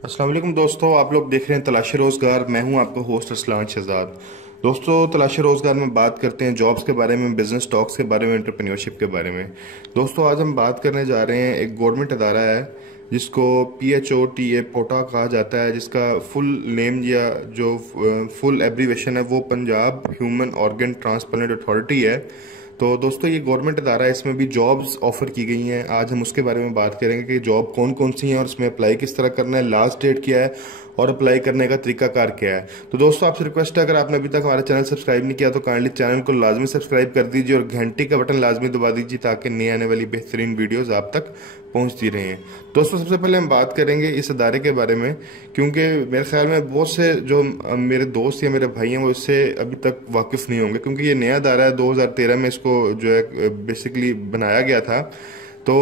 अस्सलाम वालेकुम दोस्तों, आप लोग देख रहे हैं तलाशी रोज़गार। मैं हूं आपका होस्ट असलान शहजाद। दोस्तों, तलाशी रोज़गार में बात करते हैं जॉब्स के बारे में, बिजनेस टॉक्स के बारे में, एंटरप्रेन्योरशिप के बारे में। दोस्तों, आज हम बात करने जा रहे हैं, एक गवर्नमेंट अदारा है जिसको PHOTA पोटा कहा जाता है, जिसका फुल नेम या जो फुल एब्रीवेशन है वो Punjab human organ transplant authority है। तो दोस्तों, ये गवर्नमेंट अदारा है, इसमें भी जॉब्स ऑफर की गई हैं। आज हम उसके बारे में बात करेंगे कि जॉब कौन कौन सी हैं और उसमें अप्लाई किस तरह करना है, लास्ट डेट क्या है और अप्लाई करने का तरीकाकार क्या है। तो दोस्तों, आपसे रिक्वेस्ट है, अगर आपने अभी तक हमारा चैनल सब्सक्राइब नहीं किया तो काइंडली चैनल को लाजमी सब्सक्राइब कर दीजिए और घंटी का बटन लाजमी दबा दीजिए ताकि नई आने वाली बेहतरीन वीडियोज़ आप तक पहुंचती रहें। दोस्तों, सबसे पहले हम बात करेंगे इस अदारे के बारे में, क्योंकि मेरे ख्याल में बहुत से जो मेरे दोस्त या मेरे भाई हैं वो इससे अभी तक वाकिफ़ नहीं होंगे, क्योंकि ये नया अदारा है। 2013 में इसको जो है बेसिकली बनाया गया था। तो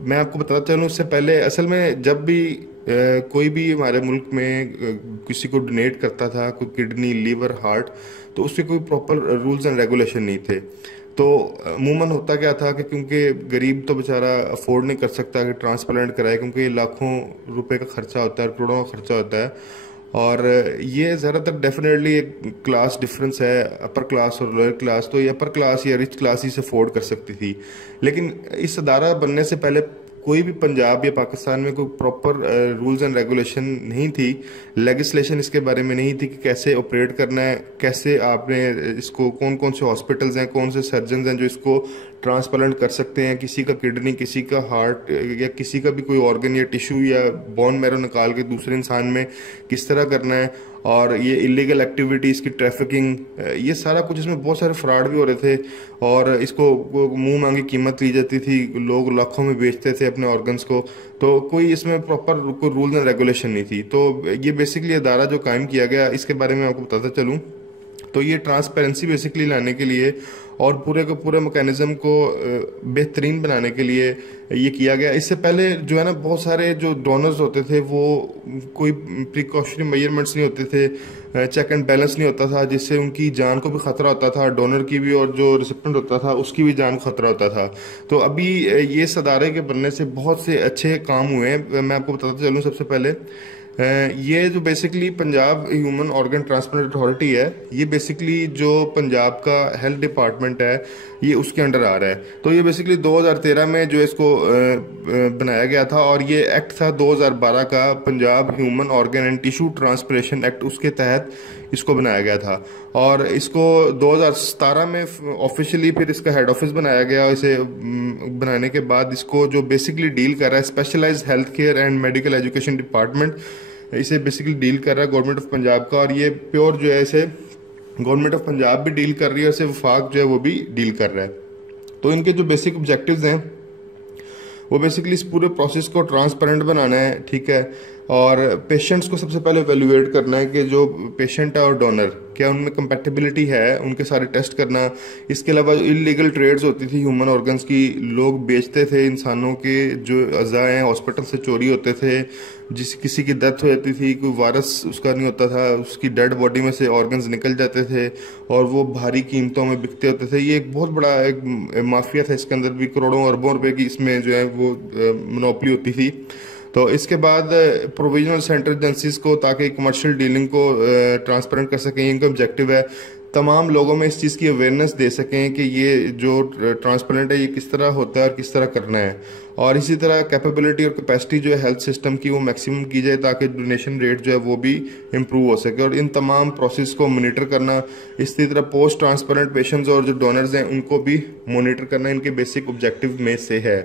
मैं आपको बताता चलूँ, उससे पहले असल में जब भी कोई भी हमारे मुल्क में किसी को डोनेट करता था, कोई किडनी, लीवर, हार्ट, तो उसके कोई प्रॉपर रूल्स एंड रेगुलेशन नहीं थे। तो अमूमन होता क्या था कि क्योंकि गरीब तो बेचारा अफोर्ड नहीं कर सकता कि ट्रांसप्लांट कराए, क्योंकि ये लाखों रुपए का खर्चा होता है, करोड़ों का खर्चा होता है। और ये ज़्यादातर डेफिनेटली एक क्लास डिफरेंस है, अपर क्लास और लोअर क्लास। तो ये अपर क्लास या रिच क्लास ही से अफोर्ड कर सकती थी। लेकिन इस अदारा बनने से पहले कोई भी पंजाब या पाकिस्तान में कोई प्रॉपर रूल्स एंड रेगुलेशन नहीं थी, लेजिस्लेशन इसके बारे में नहीं थी कि कैसे ऑपरेट करना है, कैसे आपने इसको, कौन कौन से हॉस्पिटल्स हैं, कौन से सर्जन हैं जो इसको ट्रांसप्लांट कर सकते हैं, किसी का किडनी, किसी का हार्ट या किसी का भी कोई ऑर्गन या टिश्यू या बोन मैरो निकाल के दूसरे इंसान में किस तरह करना है। और ये इलीगल एक्टिविटीज़ की ट्रैफिकिंग, ये सारा कुछ, इसमें बहुत सारे फ्रॉड भी हो रहे थे और इसको मुंह मांगी कीमत ली जाती थी, लोग लाखों में बेचते थे अपने ऑर्गन्स को। तो कोई इसमें प्रॉपर कोई रूल एंड रेगुलेशन नहीं थी। तो ये बेसिकली अदारा जो कायम किया गया, इसके बारे में आपको बताता चलूँ तो ये ट्रांसपेरेंसी बेसिकली लाने के लिए और पूरे के पूरे मैकेनिज्म को बेहतरीन बनाने के लिए ये किया गया। इससे पहले जो है ना, बहुत सारे जो डोनर्स होते थे वो कोई प्रिकॉशनरी मेजरमेंट्स नहीं होते थे, चेक एंड बैलेंस नहीं होता था, जिससे उनकी जान को भी खतरा होता था, डोनर की भी, और जो रिसिपेंट होता था उसकी भी जान को खतरा होता था। तो अभी ये सदारे के बनने से बहुत से अच्छे काम हुए हैं। मैं आपको बताता चलूँ, सबसे पहले ये जो basically Punjab human organ transplant authority है, ये बेसिकली जो पंजाब का हेल्थ डिपार्टमेंट है ये उसके अंडर आ रहा है। तो ये बेसिकली 2013 में जो इसको बनाया गया था, और ये एक्ट था 2012 का, Punjab human organ and tissue transplantation act, उसके तहत इसको बनाया गया था। और इसको 2017 में ऑफिशियली फिर इसका हेड ऑफिस बनाया गया। इसे बनाने के बाद इसको जो बेसिकली डील कर रहा है, specialised health care and medical education department इसे बेसिकली डील कर रहा है गवर्नमेंट ऑफ पंजाब का। और ये प्योर जो है इसे गवर्नमेंट ऑफ पंजाब भी डील कर रही है और इसे वफाक जो है वो भी डील कर रहा है। तो इनके जो बेसिक ऑब्जेक्टिव्स हैं वो बेसिकली इस पूरे प्रोसेस को ट्रांसपेरेंट बनाना है, ठीक है। और पेशेंट्स को सबसे पहले एवेल्युएट करना है कि जो पेशेंट है और डोनर, क्या उनमें कंपैटिबिलिटी है, उनके सारे टेस्ट करना। इसके अलावा इलीगल ट्रेड्स होती थी ह्यूमन ऑर्गन्स की, लोग बेचते थे इंसानों के जो अज़ा हैं, हॉस्पिटल से चोरी होते थे। किसी की डेथ हो जाती थी, कोई वारस उसका नहीं होता था, उसकी डेड बॉडी में से ऑर्गन्स निकल जाते थे और वो भारी कीमतों में बिकते होते थे। ये एक बहुत बड़ा एक माफिया था, इसके अंदर भी करोड़ों अरबों रुपए की इसमें जो है वो मोनोपोली होती थी। तो इसके बाद प्रोविजनल सेंटर एजेंसीज को, ताकि कमर्शियल डीलिंग को ट्रांसपेरेंट कर सकें, इनका ऑब्जेक्टिव है तमाम लोगों में इस चीज़ की अवेयरनेस दे सकें कि ये जो ट्रांसप्लांट है ये किस तरह होता है और किस तरह करना है। और इसी तरह कैपेबिलिटी और कैपेसिटी जो है हेल्थ सिस्टम की वो मैक्सिमम की जाए, ताकि डोनेशन रेट जो है वो भी इम्प्रूव हो सके। और इन तमाम प्रोसेस को मोनिटर करना, इसी तरह पोस्ट ट्रांसप्लांट पेशेंट्स और जो डोनर्स हैं उनको भी मोनिटर करना इनके बेसिक ऑब्जेक्टिव में से है।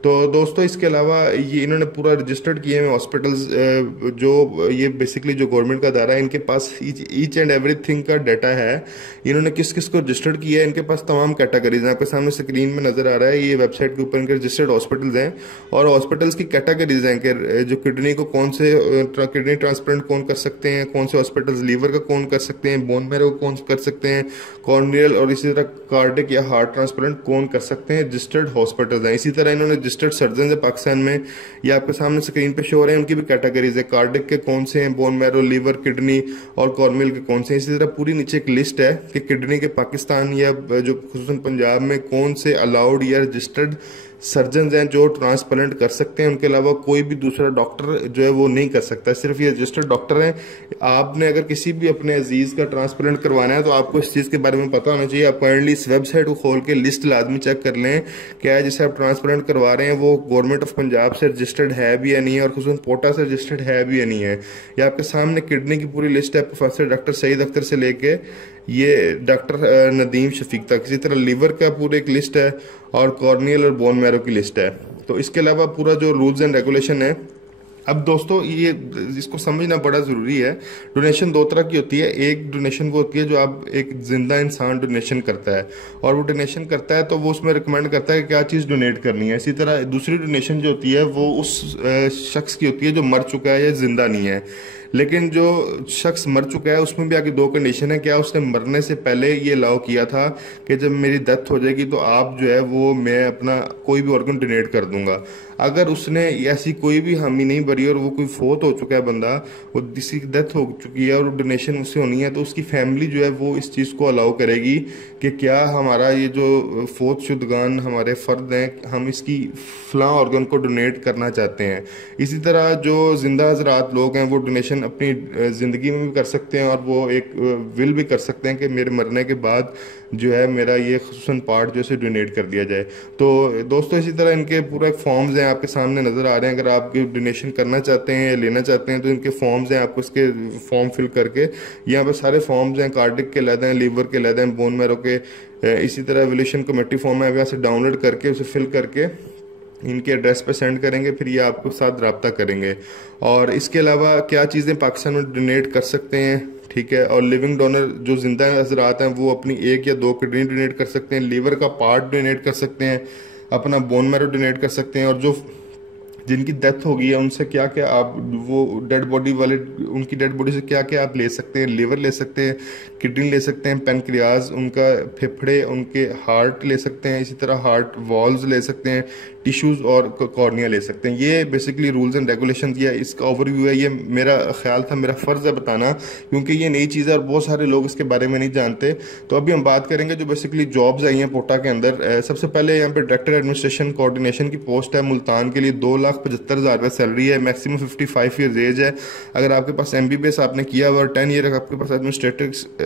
तो दोस्तों, इसके अलावा ये इन्होंने पूरा रजिस्टर्ड किए हैं हॉस्पिटल्स, जो ये बेसिकली जो गवर्नमेंट का दायरा है, इनके पास ईच एंड एवरीथिंग का डाटा है। इन्होंने किस किस को रजिस्टर्ड किया है, इनके पास तमाम कैटेगरीज हैं, आपके सामने स्क्रीन में नजर आ रहा है। ये वेबसाइट के ऊपर इनके रजिस्टर्ड हॉस्पिटल्स हैं और हॉस्पिटल्स की कैटेगरीज हैं कि जो किडनी को कौन से किडनी ट्रांसप्लांट कौन कर सकते हैं, कौन से हॉस्पिटल्स लीवर का कौन कर सकते हैं, बोन मैरो कौन कर सकते हैं, कॉर्नियल और इसी तरह कार्डिक या हार्ट ट्रांसप्लांट कौन कर सकते हैं, रजिस्टर्ड हॉस्पिटल्स हैं। इसी तरह इन्होंने रजिस्टर्ड सर्जन है पाकिस्तान में, ये आपके सामने स्क्रीन पे शो हो रहे हैं, उनकी भी कैटेगरीज है, कार्डिक के कौन से हैं, बोन मैरो, लीवर, किडनी और कॉर्नियल के कौन से हैं। इसी तरह पूरी नीचे एक लिस्ट है कि किडनी के पाकिस्तान या जो खुसूसन पंजाब में कौन से अलाउड या रजिस्टर्ड सर्जन हैं जो ट्रांसप्लांट कर सकते हैं, उनके अलावा कोई भी दूसरा डॉक्टर जो है वो नहीं कर सकता, सिर्फ ये रजिस्टर्ड डॉक्टर हैं। आपने अगर किसी भी अपने अजीज का ट्रांसप्लांट करवाना है तो आपको इस चीज़ के बारे में पता होना चाहिए। आप काइंडली इस वेबसाइट को खोल के लिस्ट लाजमी चेक कर लें, क्या है जिसे आप ट्रांसप्लांट करवा रहे हैं वो गवर्नमेंट ऑफ पंजाब से रजिस्टर्ड है भी या नहीं है, और खुसूसन पोटा से रजिस्टर्ड है भी या नहीं है। ये आपके सामने किडनी की पूरी लिस्ट है, प्रोफेसर डॉक्टर सईद अख्तर से लेके ये डॉक्टर नदीम शफीक तक। इसी तरह लीवर का पूरा एक लिस्ट है और कॉर्नियल और बोन मैरो की लिस्ट है। तो इसके अलावा पूरा जो रूल्स एंड रेगुलेशन है। अब दोस्तों ये इसको समझना बड़ा ज़रूरी है। डोनेशन दो तरह की होती है। एक डोनेशन वो होती है जो आप एक जिंदा इंसान डोनेशन करता है, और वो डोनेशन करता है तो वो उसमें रिकमेंड करता है कि क्या चीज़ डोनेट करनी है। इसी तरह दूसरी डोनेशन जो होती है वो उस शख्स की होती है जो मर चुका है या जिंदा नहीं है। लेकिन जो शख्स मर चुका है उसमें भी आगे दो कंडीशन है, क्या उसने मरने से पहले ये अलाउ किया था कि जब मेरी डेथ हो जाएगी तो आप जो है वो मैं अपना कोई भी ऑर्गन डोनेट कर दूंगा। अगर उसने ऐसी कोई भी हामी नहीं भरी और वो कोई फोत हो चुका है बंदा, वो किसी की डेथ हो चुकी है और डोनेशन उससे होनी है, तो उसकी फैमिली जो है वो इस चीज़ को अलाउ करेगी कि क्या हमारा ये जो फोत शुदगान हमारे फ़र्द हैं हम इसकी फ़लाँ ऑर्गन को डोनेट करना चाहते हैं। इसी तरह जो जिंदा हजरात लोग हैं वो डोनेशन अपनी ज़िंदगी में भी कर सकते हैं और वो एक विल भी कर सकते हैं कि मेरे मरने के बाद जो है मेरा ये खुसूसन पार्ट जो है डोनेट कर दिया जाए। तो दोस्तों इसी तरह इनके पूरा फॉर्म्स हैं आपके सामने नज़र आ रहे हैं। अगर आप डोनेशन करना चाहते हैं या लेना चाहते हैं तो इनके फॉर्म्स हैं, आपको इसके फॉर्म फिल करके यहाँ पे सारे फॉर्म्स हैं, कार्डिक के अलग हैं, लीवर के अलग हैं, बोन मैरो के। इसी तरह एवोल्यूशन कमेटी फॉर्म है, आप यहाँ से डाउनलोड करके उसे फिल करके इनके एड्रेस पे सेंड करेंगे, फिर ये आपको साथ रब्ता करेंगे। और इसके अलावा क्या चीज़ें पाकिस्तान में डोनेट कर सकते हैं, ठीक है। और लिविंग डोनर जो जिंदा हजरात हैं वो अपनी एक या दो किडनी डोनेट कर सकते हैं, लीवर का पार्ट डोनेट कर सकते हैं, अपना बोन मैरो डोनेट कर सकते हैं। और जो जिनकी डेथ हो गई है उनसे क्या क्या आप वो डेड बॉडी वाले उनकी डेड बॉडी से क्या क्या आप ले सकते हैं, लीवर ले सकते हैं, किडनी ले सकते हैं, पेनक्रियाज, उनका फेफड़े, उनके हार्ट ले सकते हैं, इसी तरह हार्ट वॉल्व्स ले सकते हैं, टिश्यूज़ और कॉर्निया ले सकते हैं। ये बेसिकली रूल्स एंड रेगुलेशन ये इसका ओवरव्यू है। ये मेरा ख्याल था, मेरा फ़र्ज़ है बताना, क्योंकि ये नई चीज़ है और बहुत सारे लोग इसके बारे में नहीं जानते। तो अभी हम बात करेंगे जो बेसिकली जॉब्स आई हैं पोटा के अंदर। सबसे पहले यहाँ पे डायरेक्टर एडमिनिस्ट्रेशन कोऑर्डिनेशन की पोस्ट है मुल्तान के लिए, 2,75,000 रुपये सैलरी है, मैक्सिमम 55 ईयर्स एज है। अगर आपके पास MBBS आपने किया हुआ और 10 ईयर आपके पास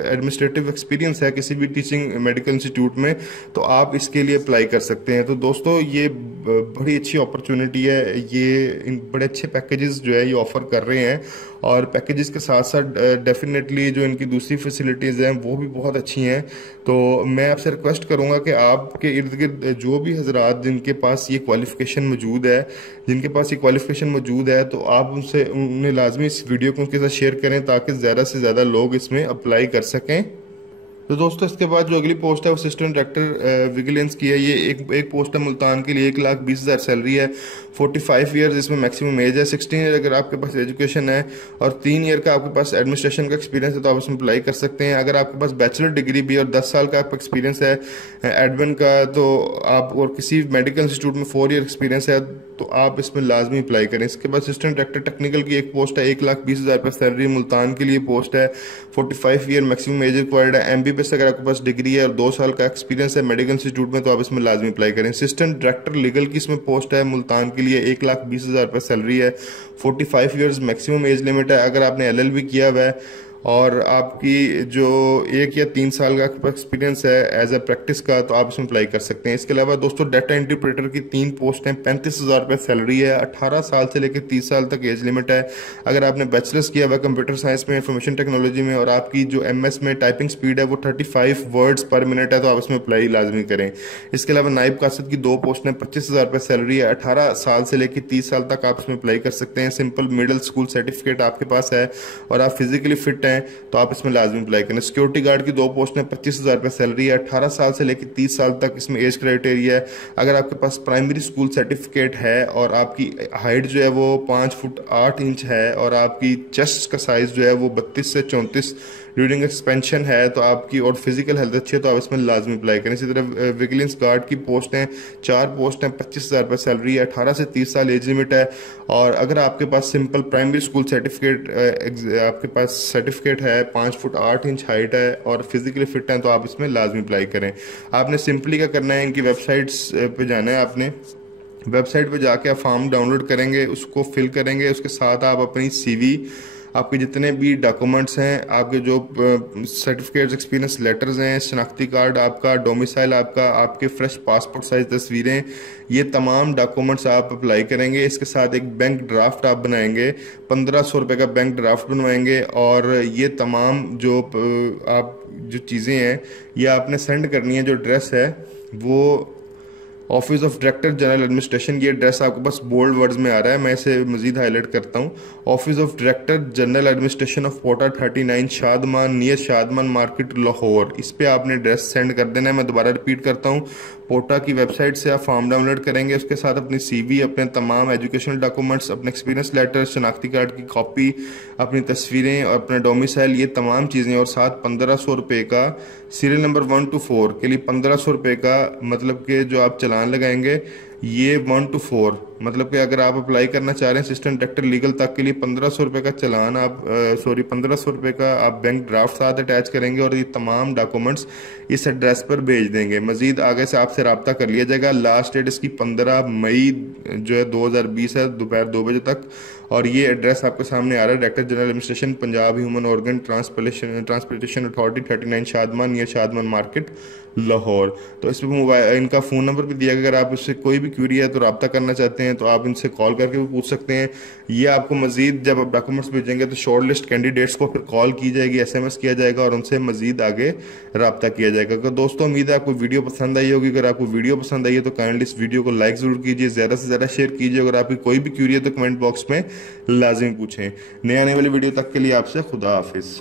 एडमिनिस्ट्रेटिव एक्सपीरियंस है किसी भी टीचिंग मेडिकल इंस्टीट्यूट में, तो आप इसके लिए अप्लाई कर सकते हैं। तो दोस्तों ये बड़ी अच्छी अपॉर्चुनिटी है, ये इन बड़े अच्छे पैकेजेस जो है ये ऑफर कर रहे हैं, और पैकेजेस के साथ साथ डेफिनेटली जो इनकी दूसरी फैसिलिटीज़ हैं वो भी बहुत अच्छी हैं। तो मैं आपसे रिक्वेस्ट करूंगा कि आपके इर्द गिर्द जो भी हजरात जिनके पास ये क्वालिफिकेशन मौजूद है, तो आप उन्हें लाजमी इस वीडियो को उनके साथ शेयर करें ताकि ज़्यादा से ज़्यादा लोग इसमें अप्लाई कर सकें। तो दोस्तों इसके बाद जो अगली पोस्ट है वो असिस्टेंट डायरेक्टर विजिलेंस की है। ये एक पोस्ट है मुल्तान के लिए, 1,20,000 सैलरी है, 45 ईयर्स इसमें मैक्सिमम एज है, 16 ईयर अगर आपके पास एजुकेशन है और 3 ईयर का आपके पास एडमिनिस्ट्रेशन का एक्सपीरियंस है तो आप इसमें अप्लाई कर सकते हैं। अगर आपके पास बैचलर डिग्री भी और 10 साल का आपका एक्सपीरियंस है एडमिन का, तो आप और किसी मेडिकल इंस्टीट्यूट में 4 ईयर एक्सपीरियंस है तो आप इसमें लाजमी अप्लाई करें। इसके बाद असिस्टेंट डायरेक्टर टेक्निकल की एक पोस्ट है, 1,20,000 रुपये सैलरी मुल्तान के लिए पोस्ट है, 45 ईयर मैक्सिमम एज रिक्वायर्ड है। MBBS अगर आपके पास डिग्री है और 2 साल का एक्सपीरियंस है मेडिकल इंस्टीट्यूट में तो आप इसमें लाजमी अप्लाई करें। असिस्टेंट डायरेक्टर लीगल की इसमें पोस्ट है मुल्तान के लिए, 1,20,000 रुपये सैलरी है, 45 ईयर्स मैक्सिमम एज लिमिट है। अगर आपने LLB किया हुआ है और आपकी जो 1 या 3 साल का एक्सपीरियंस है एज ए प्रैक्टिस का तो आप इसमें अप्लाई कर सकते हैं। इसके अलावा दोस्तों डाटा इंटरप्रेटर की 3 पोस्ट हैं, 35,000 रुपये सैलरी है, 18 साल से लेकर 30 साल तक एज लिमिट है। अगर आपने बैचलर्स किया हुआ कंप्यूटर साइंस में, इंफॉर्मेशन टेक्नोलॉजी में और आपकी जो MS में टाइपिंग स्पीड है वो 35 वर्ड्स पर मिनट है तो आप इसमें अप्लाई लाजमी करें। इसके अलावा नाइब कासिद की 2 पोस्ट हैं, 25,000 रुपये सैलरी है, 18 साल से लेकर 30 साल तक आप इसमें अप्लाई कर सकते हैं। सिंपल मिडिल स्कूल सर्टिफिकेट आपके पास है और आप फिजिकली फिट हैं तो आप इसमें लाजमी अप्लाई करें। सिक्योरिटी गार्ड की 2 पोस्ट में 25,000 रुपये सैलरी है, 18 साल से लेकर 30 साल तक इसमें एज क्राइटेरिया है। अगर आपके पास प्राइमरी स्कूल सर्टिफिकेट है और आपकी हाइट जो है वो 5 फुट 8 इंच है और आपकी चेस्ट का साइज जो है वो 32 से 34 ड्यूरिंग एक्सपेंशन है तो आपकी और फिजिकल हेल्थ अच्छी है तो आप इसमें लाजमी अप्लाई करें। इसी तरह विजिलेंस गार्ड की पोस्ट हैं, 4 पोस्ट हैं, 25,000 रुपये सैलरी है, 18 से 30 साल एज लिमिट है। और अगर आपके पास सिंपल प्राइमरी स्कूल सर्टिफिकेट आपके पास सर्टिफिकेट है, 5 फुट 8 इंच हाइट है और फिजिकली फिट है तो आप इसमें लाजमी अप्लाई करें। आपने सिंपली क्या करना है, इनकी वेबसाइट्स पे जाना है, आपने वेबसाइट पे जाके आप फॉर्म डाउनलोड करेंगे, उसको फिल करेंगे, उसके साथ आप अपनी सीवी, आपके जितने भी डॉक्यूमेंट्स हैं, आपके जो सर्टिफिकेट्स, एक्सपीरियंस लेटर्स हैं, शनाख्ती कार्ड आपका, डोमिसाइल आपका, आपके फ्रेश पासपोर्ट साइज तस्वीरें, ये तमाम डॉक्यूमेंट्स आप अप्लाई करेंगे। इसके साथ एक बैंक ड्राफ्ट आप बनाएंगे, 1500 रुपये का बैंक ड्राफ्ट बनवाएंगे। और ये तमाम जो आप जो चीज़ें हैं ये आपने सेंड करनी है। जो एड्रेस है वो office of director general administration, ये एड्रेस आपको बस बोल्ड वर्ड्स में आ रहा है, मैं इसे मजीद हाईलाइट करता हूँ। Office of director general administration of पोटा 39 शादमान, नियर शादमान मार्केट लाहौर, इस पे आपने एड्रेस सेंड कर देना है। मैं दोबारा रिपीट करता हूँ, पोटा की वेबसाइट से आप फॉर्म डाउनलोड करेंगे, उसके साथ अपनी सीवी, अपने तमाम एजुकेशनल डॉक्यूमेंट्स, अपने एक्सपीरियंस लेटर, शनाख्ती कार्ड की कॉपी, अपनी तस्वीरें और अपना डोमिसाइल, ये तमाम चीज़ें, और साथ 1500 रुपये का सीरियल नंबर 1 to 4 के लिए 1500 रुपये का, मतलब कि जो आप चालान लगाएंगे ये 1 to 4, मतलब कि अगर आप अप्लाई करना चाह रहे हैं असिस्टेंट डायरेक्टर लीगल तक के लिए 1500 रुपये का चालान आप 1500 रुपये का आप बैंक ड्राफ्ट साथ अटैच करेंगे और ये तमाम डॉक्यूमेंट्स इस एड्रेस पर भेज देंगे। मजीद आगे से आपसे रब्ता कर लिया जाएगा। लास्ट डेट इसकी 15 मई जो है 2020 है, दोपहर 2 बजे तक। और ये एड्रेस आपके सामने आ रहा है, director general administration Punjab human organ transplantation authority 39 Shadman, या शादमान मार्केट लाहौर। तो इस पर मोबाइल इनका फ़ोन नंबर भी दिया गया, अगर आप इससे कोई भी क्वेरी है तो रब्ता करना चाहते हैं तो आप इनसे कॉल करके भी पूछ सकते हैं। ये आपको मजीद जब आप डॉक्यूमेंट्स भेजेंगे तो शॉर्ट लिस्ट कैंडिडेट्स को फिर कॉल की जाएगी, SMS किया जाएगा और उनसे मजीद आगे रब्ता किया जाएगा। तो दोस्तों उम्मीद है आपको वीडियो पसंद आई होगी। अगर आपको वीडियो पसंद आई है तो काइंडली इस वीडियो को लाइक ज़रूर कीजिए, ज़्यादा से ज़्यादा शेयर कीजिए। अगर आपकी कोई भी क्वेरी है तो कमेंट बॉक्स में लाजिम पूछें। नए आने वाली वीडियो तक के लिए आपसे खुदा हाफिज़।